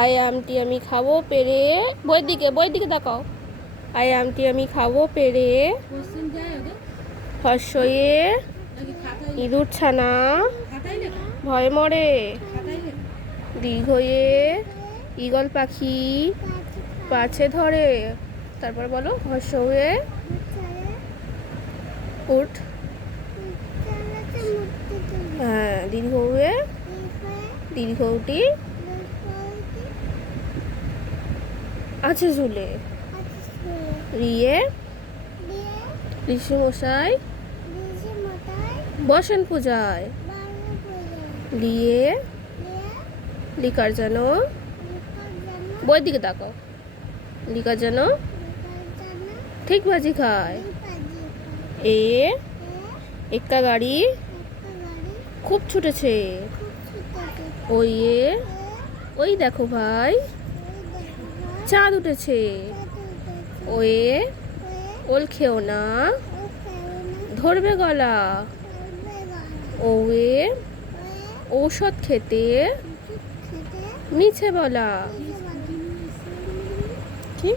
I আমটি আমি খাবো পেরে, বইয়ের দিকে তাকাও। আই আমটি আমি খাবো পেরে, হর্ষয়ে ইঁদুর ছানা ভয় মরে, দীর্ঘয়ে ঈগল পাখি পাছে ধরে। তারপর বলো হর্ষ হয়ে উঠ, হ্যাঁ দীর্ঘ হয়ে দীর্ঘটি আছে ঝুলে, রিয়ে ঋষিমশাই বসেন পূজায়, লিয়ে লিকার যেন, বইয়ের দিকে তাকাও, লিকার যেন ঠিক বাজি খায়। এ এক্কা গাড়ি খুব ছুটেছে, ওই এ ওই দেখো ভাই চাঁদ উঠেছে, ওয়ে ওল খেও না ধরবে গলা, ওয়ে ঔষধ খেতে মিছে বলা। কি